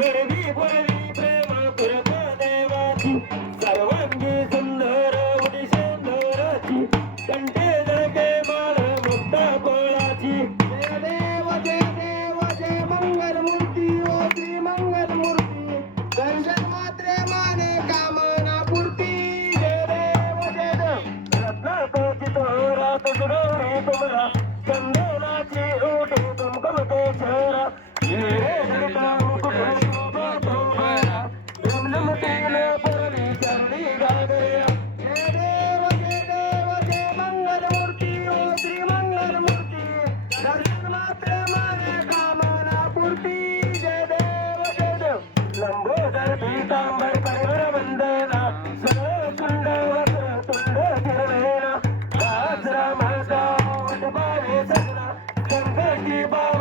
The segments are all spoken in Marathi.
निर्वी पुरवी देवाची. सर्वांगी सुंदर उडी शेंदराची. कंटे कोळाची देव जय देव मंगल मूर्ती ओ मंगल मूर्ती. दर्शन मात्रे माने कामना पूर्ती. देव जय देव. रत्न कोचित हो 你把。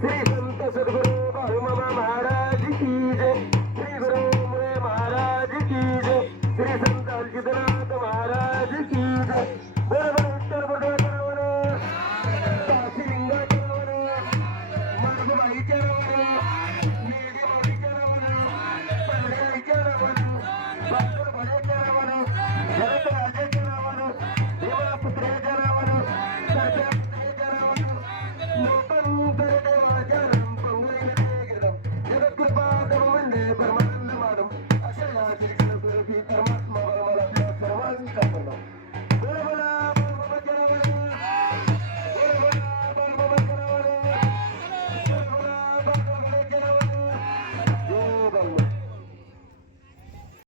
Please.